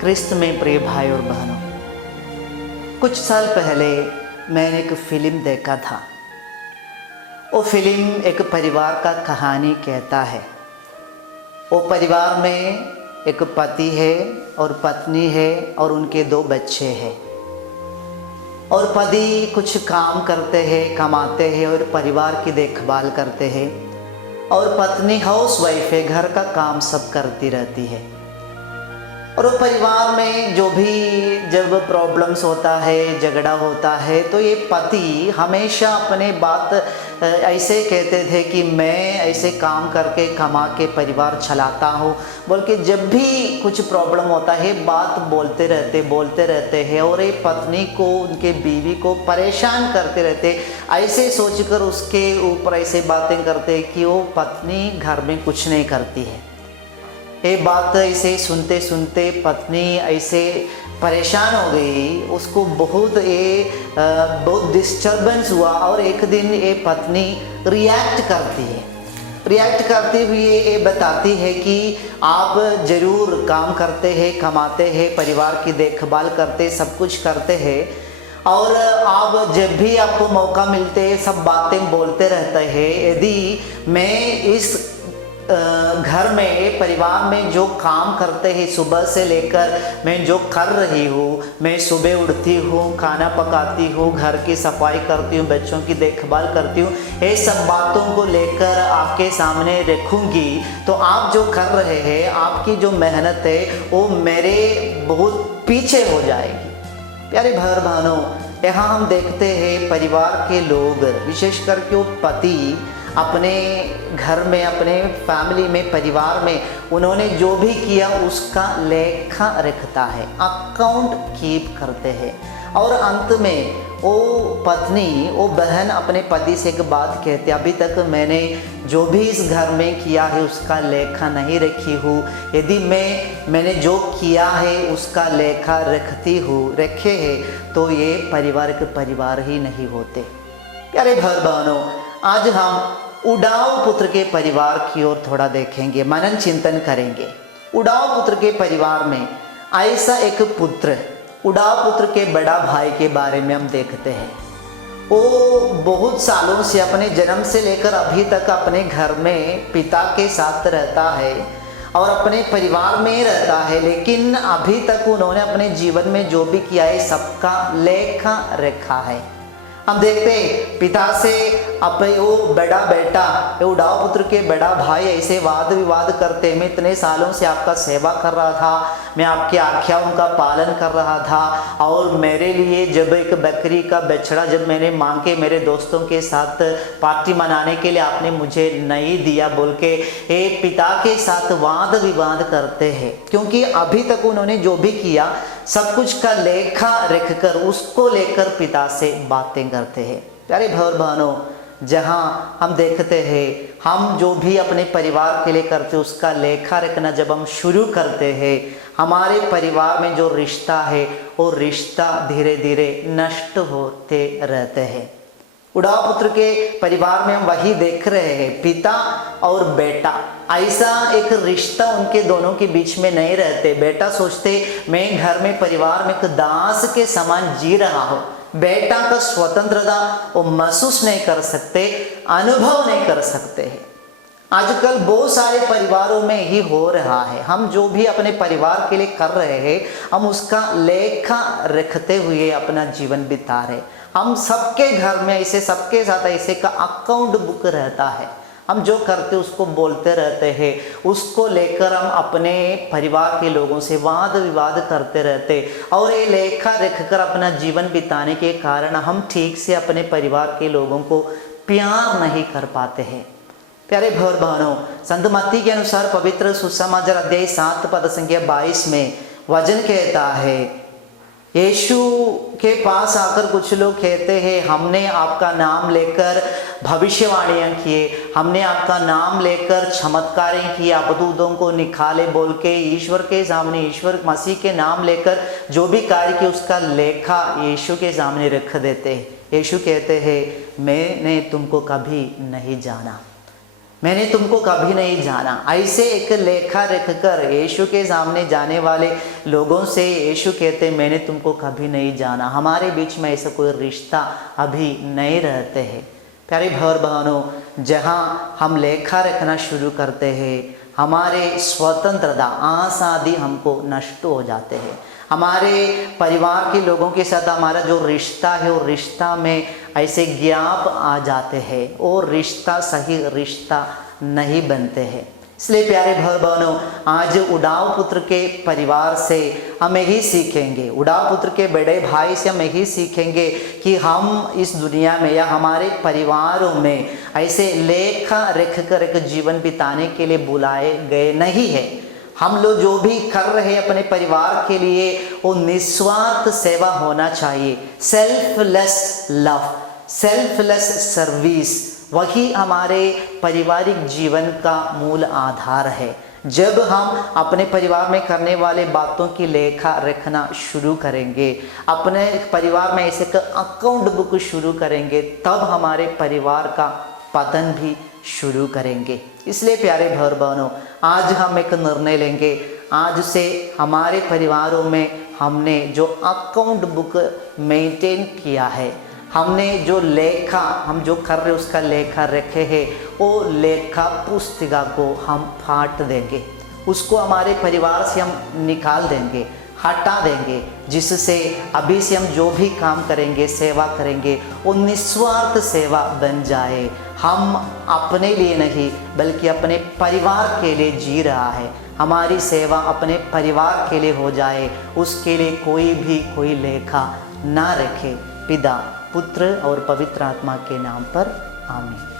क्रिस्त में प्रिय भाई और बहनों, कुछ साल पहले मैंने एक फिल्म देखा था। वो फिल्म एक परिवार का कहानी कहता है। वो परिवार में एक पति है और पत्नी है और उनके 2 बच्चे हैं। और पति कुछ काम करते हैं, कमाते हैं और परिवार की देखभाल करते हैं, और पत्नी हाउस वाइफ है, घर का काम सब करती रहती है। और वो परिवार में जो भी जब प्रॉब्लम्स होता है, झगड़ा होता है, तो ये पति हमेशा अपने बात ऐसे कहते थे कि मैं ऐसे काम करके कमा के परिवार चलाता हूँ बोल के जब भी कुछ प्रॉब्लम होता है बात बोलते रहते हैं। और ये पत्नी को, उनके बीवी को परेशान करते रहते, ऐसे सोचकर उसके ऊपर ऐसे बातें करते कि वो पत्नी घर में कुछ नहीं करती है। ये बात ऐसे सुनते सुनते पत्नी ऐसे परेशान हो गई, उसको बहुत डिस्टर्बेंस हुआ। और एक दिन ये पत्नी रिएक्ट करती हुई ये बताती है कि आप ज़रूर काम करते हैं, कमाते हैं, परिवार की देखभाल करते, सब कुछ करते हैं, और आप जब भी आपको मौका मिलते हैं सब बातें बोलते रहते हैं। यदि मैं इस घर में, परिवार में जो काम करते हैं, सुबह से लेकर मैं जो कर रही हूँ, मैं सुबह उठती हूँ, खाना पकाती हूँ, घर की सफाई करती हूँ, बच्चों की देखभाल करती हूँ, ये सब बातों को लेकर आपके सामने रखूँगी तो आप जो कर रहे हैं, आपकी जो मेहनत है वो मेरे बहुत पीछे हो जाएगी। प्यारे भाई बहनों, यहाँ हम देखते हैं परिवार के लोग, विशेष करके वो पति अपने घर में, अपने फैमिली में, परिवार में उन्होंने जो भी किया उसका लेखा रखता है, अकाउंट कीप करते हैं। और अंत में वो पत्नी, वो बहन अपने पति से एक बात कहती, अभी तक मैंने जो भी इस घर में किया है उसका लेखा नहीं रखी हूँ। यदि मैंने जो किया है उसका लेखा रखे है तो ये परिवार ही नहीं होते। प्यारे भाई बहनों, आज हम उड़ाऊ पुत्र के परिवार की ओर थोड़ा देखेंगे, मनन चिंतन करेंगे। उड़ाऊ पुत्र के परिवार में ऐसा एक पुत्र, उड़ाऊ पुत्र के बड़ा भाई के बारे में हम देखते हैं। वो बहुत सालों से, अपने जन्म से लेकर अभी तक अपने घर में पिता के साथ रहता है और अपने परिवार में ही रहता है, लेकिन अभी तक उन्होंने अपने जीवन में जो भी किया है सबका लेखा रखा है। हम देखते हैं पिता से अपने वो बड़ा बेटा, उड़ाऊ पुत्र के बड़ा भाई ऐसे वाद विवाद करते, मैं इतने सालों से आपका सेवा कर रहा था, मैं आपकी आज्ञाओं का पालन कर रहा था, और मेरे लिए जब एक बकरी का बछड़ा जब मैंने मांगे मेरे दोस्तों के साथ पार्टी मनाने के लिए, आपने मुझे नहीं दिया बोल के एक पिता के साथ वाद विवाद करते हैं। क्योंकि अभी तक उन्होंने जो भी किया सब कुछ का लेखा रखकर उसको लेकर पिता से बातें करते हैं। प्यारे भाई बहनों, जहाँ हम देखते हैं हम जो भी अपने परिवार के लिए करते हैं उसका लेखा रखना जब हम शुरू करते हैं, हमारे परिवार में जो रिश्ता है वो रिश्ता धीरे धीरे नष्ट होते रहते हैं। उड़ाऊ पुत्र के परिवार में हम वही देख रहे हैं, पिता और बेटा, ऐसा एक रिश्ता उनके दोनों के बीच में नहीं रहते। बेटा सोचते मैं घर में, परिवार में एक दास के समान जी रहा हूँ, बेटा का स्वतंत्रता वो महसूस नहीं कर सकते, अनुभव नहीं कर सकते हैं। आजकल बहुत सारे परिवारों में ही हो रहा है। हम जो भी अपने परिवार के लिए कर रहे हैं हम उसका लेखा रखते हुए अपना जीवन बिता रहे। हम सबके घर में ऐसे, सबके साथ ऐसे का अकाउंट बुक रहता है, हम जो करते उसको बोलते रहते हैं, उसको लेकर हम अपने परिवार के लोगों से वाद विवाद करते रहते, और ये लेखा रखकर अपना जीवन बिताने के कारण हम ठीक से अपने परिवार के लोगों को प्यार नहीं कर पाते हैं। प्यारे भाई बहनों, संत मत्ती के अनुसार पवित्र सुसमाचार अध्याय 7 पद संख्या 22 में वचन कहता है, यीशु के पास आकर कुछ लोग कहते हैं हमने आपका नाम लेकर भविष्यवाणियाँ किए, हमने आपका नाम लेकर चमत्कारें किए, अबदूतों को निकाले बोल के ईश्वर के सामने, ईश्वर मसीह के नाम लेकर जो भी कार्य किए उसका लेखा यीशु के सामने रख देते हैं। यीशु कहते हैं मैंने तुमको कभी नहीं जाना। मैंने तुमको कभी नहीं जाना। ऐसे एक लेखा रखकर यीशु के सामने जाने वाले लोगों से यीशु कहते मैंने तुमको कभी नहीं जाना। हमारे बीच में ऐसा कोई रिश्ता अभी नहीं रहते हैं। प्यारे भाई बहनों, जहाँ हम लेखा रखना शुरू करते हैं, हमारे स्वतंत्रता आज़ादी हमको नष्ट हो जाते हैं। हमारे परिवार के लोगों के साथ हमारा जो रिश्ता है वो रिश्ता में ऐसे गैप आ जाते हैं और रिश्ता सही रिश्ता नहीं बनते हैं। इसलिए प्यारे भाई बहनों, आज उड़ाव पुत्र के परिवार से हम यही सीखेंगे, उड़ाव पुत्र के बड़े भाई से हम यही सीखेंगे कि हम इस दुनिया में या हमारे परिवारों में ऐसे लेखा रख कर एक जीवन बिताने के लिए बुलाए गए नहीं है। हम लोग जो भी कर रहे हैं अपने परिवार के लिए वो निस्वार्थ सेवा होना चाहिए। सेल्फलेस लव, सेल्फलेस सर्विस, वही हमारे पारिवारिक जीवन का मूल आधार है। जब हम अपने परिवार में करने वाले बातों की लेखा रखना शुरू करेंगे, अपने परिवार में ऐसे अकाउंट बुक शुरू करेंगे, तब हमारे परिवार का पतन भी शुरू करेंगे। इसलिए प्यारे भाई बहनों, आज हम एक निर्णय लेंगे। आज से हमारे परिवारों में हमने जो अकाउंट बुक मेंटेन किया है, हमने जो लेखा हम जो कर रहे उसका लेखा रखे हैं, वो लेखा पुस्तिका को हम फाड़ देंगे, उसको हमारे परिवार से हम निकाल देंगे, हटा देंगे, जिससे अभी से हम जो भी काम करेंगे, सेवा करेंगे, वो निस्वार्थ सेवा बन जाए। हम अपने लिए नहीं बल्कि अपने परिवार के लिए जी रहा है। हमारी सेवा अपने परिवार के लिए हो जाए, उसके लिए कोई लेखा ना रखे। पिता, पुत्र और पवित्र आत्मा के नाम पर आमीन।